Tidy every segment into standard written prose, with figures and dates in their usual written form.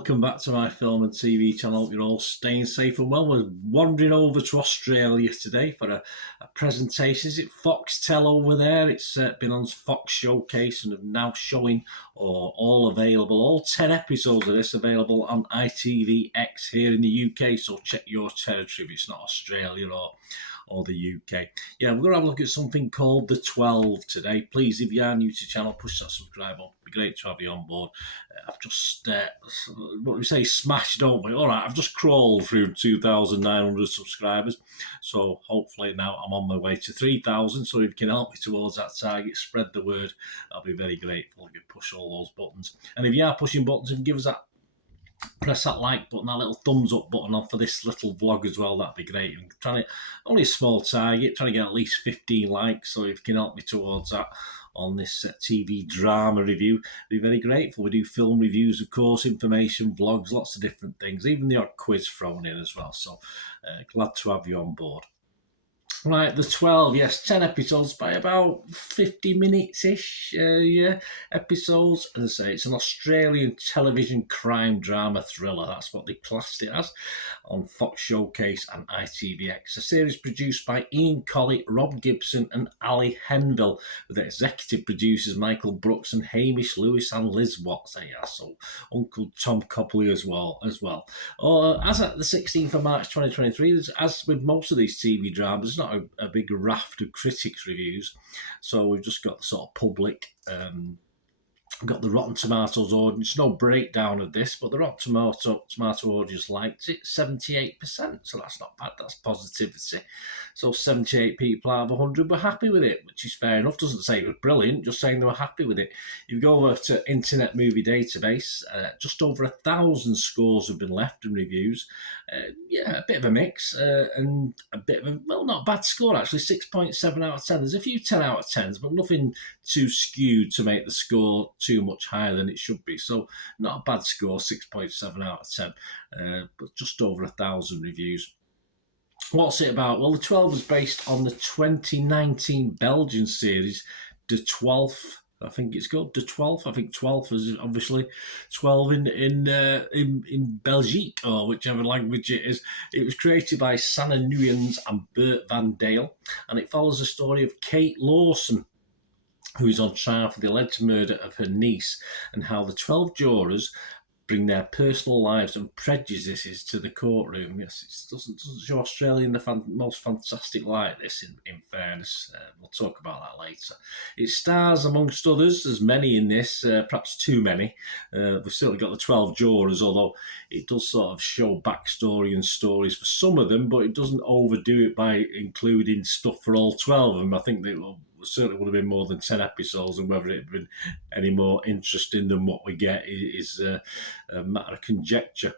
welcome back to my film and TV channel. Hope you're all staying safe and well. We're wandering over to Australia today for a presentation. Is it Foxtel over there? It's been on Fox Showcase and are now showing all available. All 10 episodes of this available on Itvx here in the UK. So check your territory if it's not Australia or the UK. Yeah, we're going to have a look at something called The 12 today. Please, if you are new to the channel, push that subscribe button. It'd be great to have you on board. I've just, what do we say, smashed, don't we? All right, I've just crawled through 2,900 subscribers. So hopefully now I'm on my way to 3,000. So if you can help me towards that target, spread the word. I'll be very grateful if you push all those buttons. And if you are pushing buttons, and give us that, press that like button, that little thumbs up button on for this little vlog as well. That'd be great. I'm trying to, only a small target, trying to get at least 15 likes. So if you can help me towards that on this TV drama review, I'd be very grateful. We do film reviews, of course, information, vlogs, lots of different things, even the odd quiz thrown in as well. So glad to have you on board. Right, The 12, yes, 10 episodes by about 50 minutes-ish, episodes. As I say, it's an Australian television crime drama thriller. That's what they classed it as on Fox Showcase and Itvx. A series produced by Ian Colley, Rob Gibson and Ali Henville, with executive producers Michael Brooks and Hamish Lewis and Liz Watts. Yeah, so Uncle Tom Copley as well. As at the 16th of March 2023, as with most of these TV dramas, there's not a big raft of critics reviews, so we've just got the sort of public. We've got the Rotten Tomatoes audience, no breakdown of this, but the Rotten Tomato audience liked it, 78%, so that's not bad, that's positivity. So 78 people out of 100 were happy with it, which is fair enough. Doesn't say it was brilliant, just saying they were happy with it. If you go over to Internet Movie Database, just over 1,000 scores have been left in reviews. Yeah, a bit of a mix, and a bit of a, well, not a bad score actually, 6.7 out of 10. There's a few 10 out of 10s, but nothing too skewed to make the score too much higher than it should be. So not a bad score, 6.7 out of 10, but just over 1,000 reviews. What's it about? Well, The 12 was based on the 2019 Belgian series, De 12th. I think it's called De 12th. I think 12th is obviously 12 in Belgique, or whichever language it is. It was created by Sanne Nuyens and Bert Van Dale, and it follows the story of Kate Lawson, who is on trial for the alleged murder of her niece, and how the 12 jurors bring their personal lives and prejudices to the courtroom. Yes, it doesn't show Australia in the most fantastic light, this, in fairness. We'll talk about that later. It stars, amongst others, there's many in this, perhaps too many. We've certainly got the 12 jurors, although it does sort of show backstory and stories for some of them, but it doesn't overdo it by including stuff for all 12 of them. I think that certainly would have been more than 10 episodes, and whether it had been any more interesting than what we get is a matter of conjecture.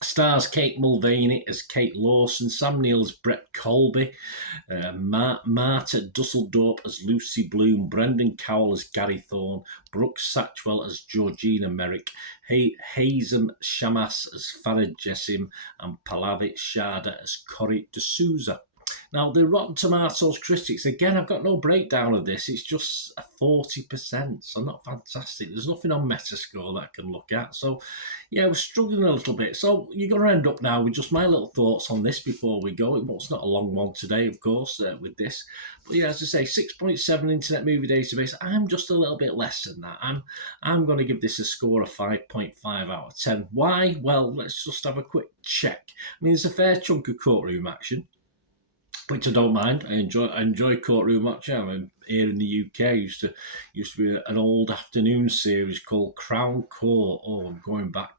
Stars Kate Mulvaney as Kate Lawson, Sam Neill as Brett Colby, Marta Dusseldorp as Lucy Bloom, Brendan Cowell as Gary Thorne, Brooke Satchwell as Georgina Merrick, Hazem Shamas as Farah Jessim, and Pallavi Sharda as Corey D'Souza. Now, the Rotten Tomatoes critics, again, I've got no breakdown of this. It's just a 40%, so not fantastic. There's nothing on Metascore that I can look at. So, yeah, we're struggling a little bit. So you're going to end up now with just my little thoughts on this before we go. It's not a long one today, of course, with this. But yeah, as I say, 6.7 Internet Movie Database. I'm just a little bit less than that. I'm going to give this a score of 5.5 out of 10. Why? Well, let's just have a quick check. I mean, there's a fair chunk of courtroom action, which I don't mind. I enjoy courtroom watching. I'm here in the UK. Used to be an old afternoon series called Crown Court. Oh, I'm going back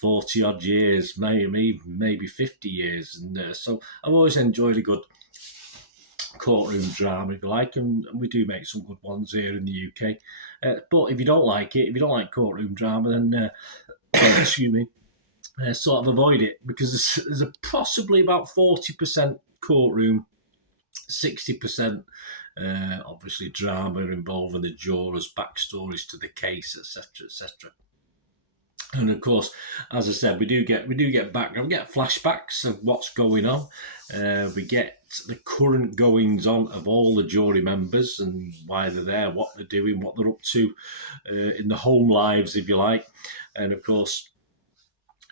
40 odd years, maybe 50 years, and so I've always enjoyed a good courtroom drama, if you like, and we do make some good ones here in the UK. But if you don't like it, if you don't like courtroom drama, then excuse me, sort of avoid it, because there's possibly about 40% courtroom, 60% obviously drama involving the jurors, backstories to the case, etc., etc. And of course, as I said, we do get background, we get flashbacks of what's going on. We get the current goings on of all the jury members and why they're there, what they're doing, what they're up to in the home lives, if you like. And of course,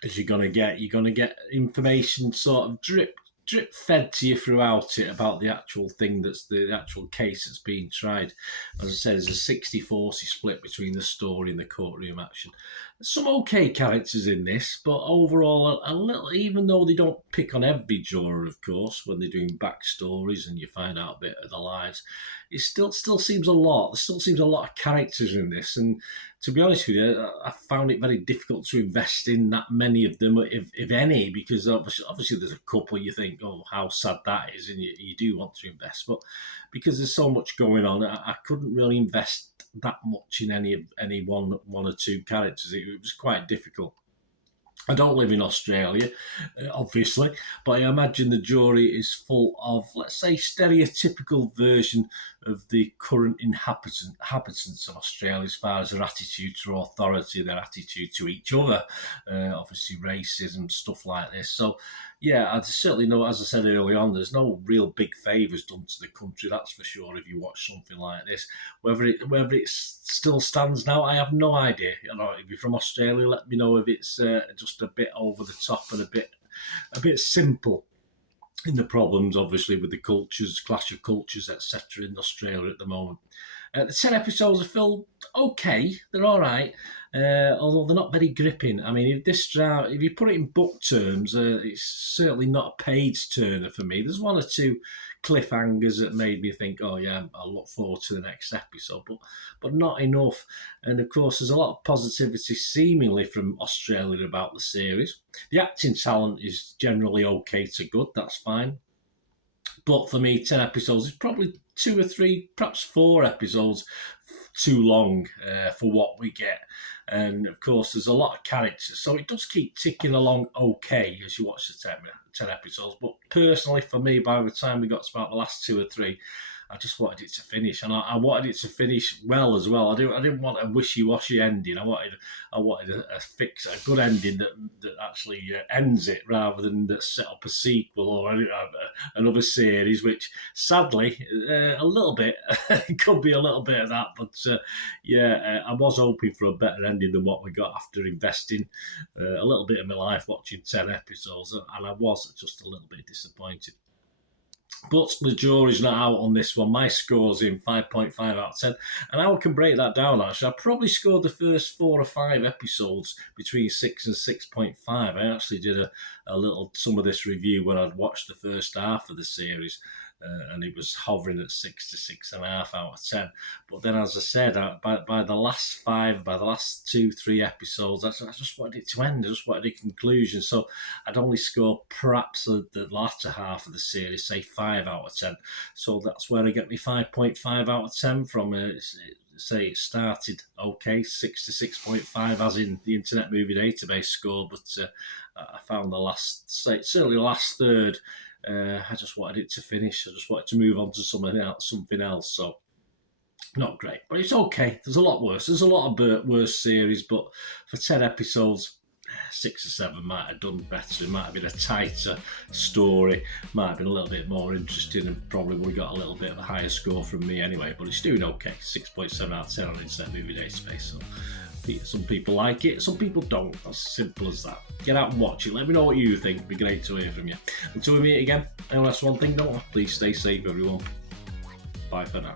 as you're gonna get information sort of drip fed to you throughout it about the actual thing that's the actual case that's being tried. As I said, there's a 60-40 split between the story and the courtroom action. There's some okay characters in this, but overall, a little, even though they don't pick on every juror, of course, when they're doing backstories and you find out a bit of their lives, it still seems a lot. There still seems a lot of characters in this, and to be honest with you, I found it very difficult to invest in that many of them, if any, because obviously there's a couple you think, oh, how sad that is, and you do want to invest, but because there's so much going on, I couldn't really invest that much in any one or two characters. It was quite difficult. I don't live in Australia, obviously, but I imagine the jury is full of, let's say, stereotypical version of the current inhabitants of Australia as far as their attitude to authority, their attitude to each other, obviously racism, stuff like this. So, yeah, I certainly know, as I said early on, there's no real big favours done to the country, that's for sure, if you watch something like this. Whether it still stands now, I have no idea. You know, if you're from Australia, let me know if it's just a bit over the top and a bit simple in the problems, obviously, with the cultures, clash of cultures, etc. in Australia at the moment. The 10 episodes are filmed okay, they're all right, although they're not very gripping. I mean, if you put it in book terms, it's certainly not a page turner for me. There's one or two cliffhangers that made me think, oh yeah, I'll look forward to the next episode, but not enough. And of course, there's a lot of positivity seemingly from Australia about the series. The acting talent is generally okay to good, that's fine. But for me, 10 episodes is probably 2 or 3, perhaps 4 episodes too long for what we get. And of course, there's a lot of characters, so it does keep ticking along okay as you watch the 10 episodes. But personally, for me, by the time we got to about the last 2 or 3, I just wanted it to finish, and I wanted it to finish well as well. I didn't want a wishy-washy ending. I wanted a good ending that actually ends it, rather than that set up a sequel or another series. Which sadly, a little bit it could be a little bit of that. But I was hoping for a better ending than what we got after investing a little bit of my life watching 10 episodes, and I was just a little bit disappointed. But the jury's not out on this one. My score's in 5.5 out of 10. And how I can break that down, actually, I probably scored the first 4 or 5 episodes between 6 and 6.5. I actually did some of this review when I'd watched the first half of the series. And it was hovering at 6 to 6.5 out of 10. But then, as I said, by the last 2-3 episodes, I just wanted it to end. I just wanted a conclusion. So I'd only score perhaps the latter half of the series, say 5 out of 10. So that's where I get my 5.5 out of 10 from. Say it started okay, 6 to 6.5, as in the Internet Movie Database score. But I found certainly the last third. I just wanted it to finish. I just wanted to move on to something else. So, not great, but it's okay. There's a lot worse. There's a lot of worse series, but for 10 episodes, 6 or 7 might have done better. It might have been a tighter story, might have been a little bit more interesting, and probably would have got a little bit of a higher score from me anyway. But it's doing okay. 6.7 out of 10 on Internet Movie Database. So, some people like it, some people don't. That's as simple as that. Get out and watch it. Let me know what you think. It'd be great to hear from you. Until we meet again, I want to ask one thing, don't I? Please stay safe, everyone. Bye for now.